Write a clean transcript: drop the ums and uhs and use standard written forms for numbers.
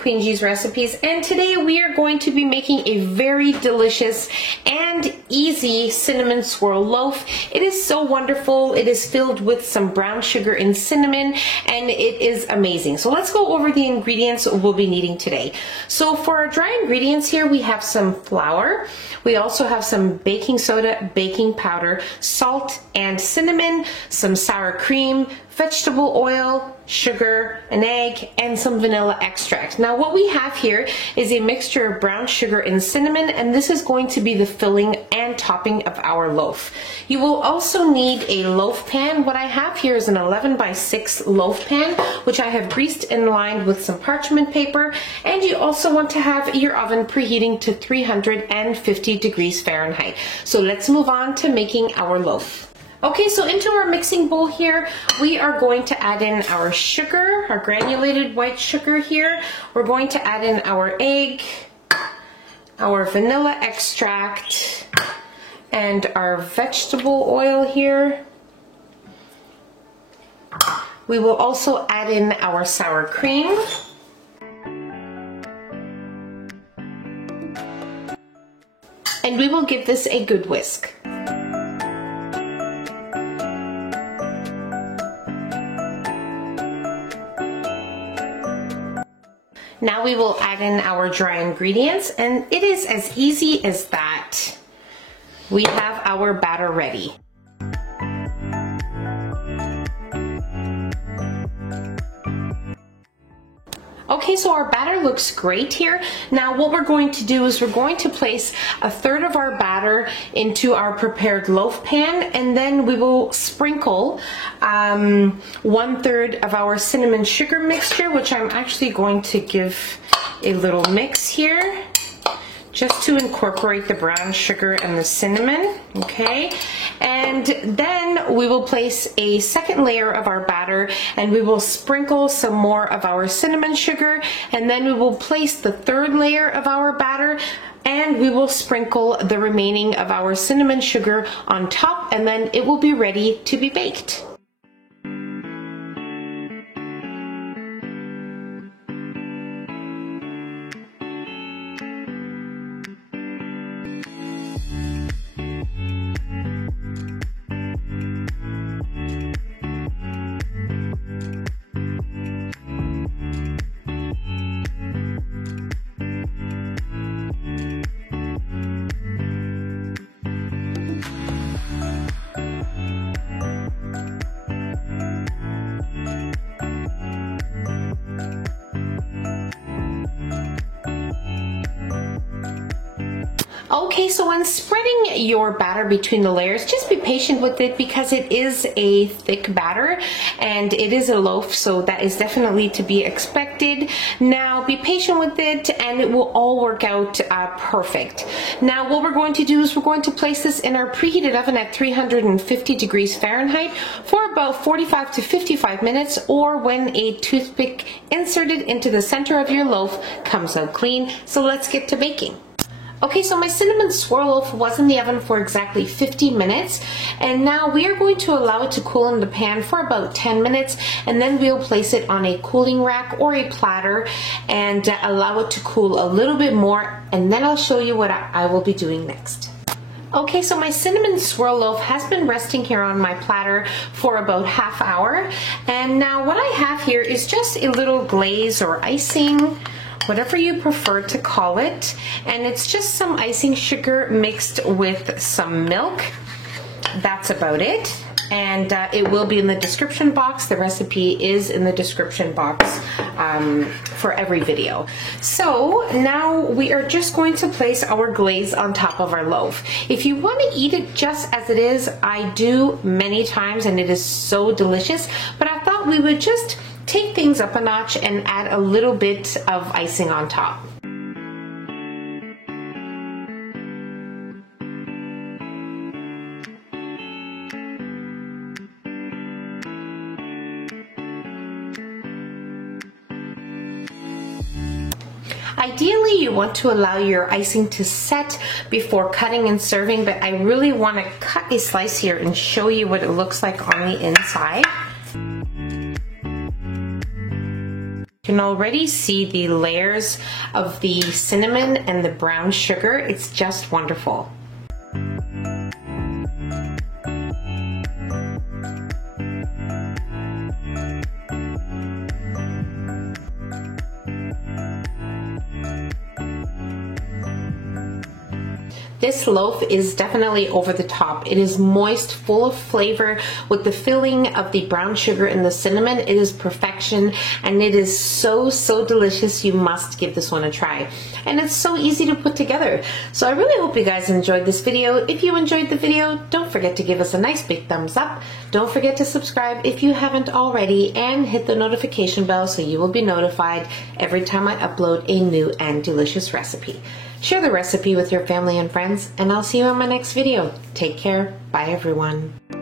Queen G's Recipes, and today we are going to be making a very delicious and easy cinnamon swirl loaf. It is so wonderful. It is filled with some brown sugar and cinnamon, and it is amazing. So let's go over the ingredients we'll be needing today. So for our dry ingredients here, we have some flour. We also have some baking soda, baking powder, salt and cinnamon, some sour cream, vegetable oil, sugar, an egg, and some vanilla extract. Now what we have here is a mixture of brown sugar and cinnamon, and this is going to be the filling and topping of our loaf. You will also need a loaf pan. What I have here is an 11 by 6 loaf pan, which I have greased and lined with some parchment paper, and you also want to have your oven preheating to 350 degrees Fahrenheit. So let's move on to making our loaf. Okay, so into our mixing bowl here, we are going to add in our sugar, our granulated white sugar here. We're going to add in our egg, our vanilla extract, and our vegetable oil here. We will also add in our sour cream. And we will give this a good whisk. Now we will add in our dry ingredients, and it is as easy as that. We have our batter ready. Okay, so our batter looks great here. Now what we're going to do is we're going to place a third of our batter into our prepared loaf pan, and then we will sprinkle 1/3 of our cinnamon sugar mixture, which I'm actually going to give a little mix here, just to incorporate the brown sugar and the cinnamon, okay? And then we will place a second layer of our batter, and we will sprinkle some more of our cinnamon sugar, and then we will place the third layer of our batter, and we will sprinkle the remaining of our cinnamon sugar on top, and then it will be ready to be baked. Okay, so when spreading your batter between the layers, just be patient with it because it is a thick batter and it is a loaf, so that is definitely to be expected. Now be patient with it and it will all work out perfect. Now what we're going to do is we're going to place this in our preheated oven at 350 degrees Fahrenheit for about 45 to 55 minutes, or when a toothpick inserted into the center of your loaf comes out clean. So let's get to baking. Okay, so my cinnamon swirl loaf was in the oven for exactly 50 minutes, and now we are going to allow it to cool in the pan for about 10 minutes, and then we'll place it on a cooling rack or a platter and allow it to cool a little bit more, and then I'll show you what I will be doing next. Okay, so my cinnamon swirl loaf has been resting here on my platter for about half hour, and now what I have here is just a little glaze or icing, whatever you prefer to call it, and it's just some icing sugar mixed with some milk. That's about it, and it will be in the description box. The recipe is in the description box for every video. So now we are just going to place our glaze on top of our loaf. If you want to eat it just as it is, I do many times and it is so delicious, but I thought we would just take things up a notch and add a little bit of icing on top. Ideally, you want to allow your icing to set before cutting and serving, but I really want to cut a slice here and show you what it looks like on the inside. You can already see the layers of the cinnamon and the brown sugar. It's just wonderful. This loaf is definitely over the top. It is moist, full of flavor with the filling of the brown sugar and the cinnamon. It is perfection, and it is so delicious. You must give this one a try. And it's so easy to put together. So I really hope you guys enjoyed this video. If you enjoyed the video, don't forget to give us a nice big thumbs up. Don't forget to subscribe if you haven't already, and hit the notification bell so you will be notified every time I upload a new and delicious recipe. Share the recipe with your family and friends, and I'll see you on my next video. Take care. Bye, everyone.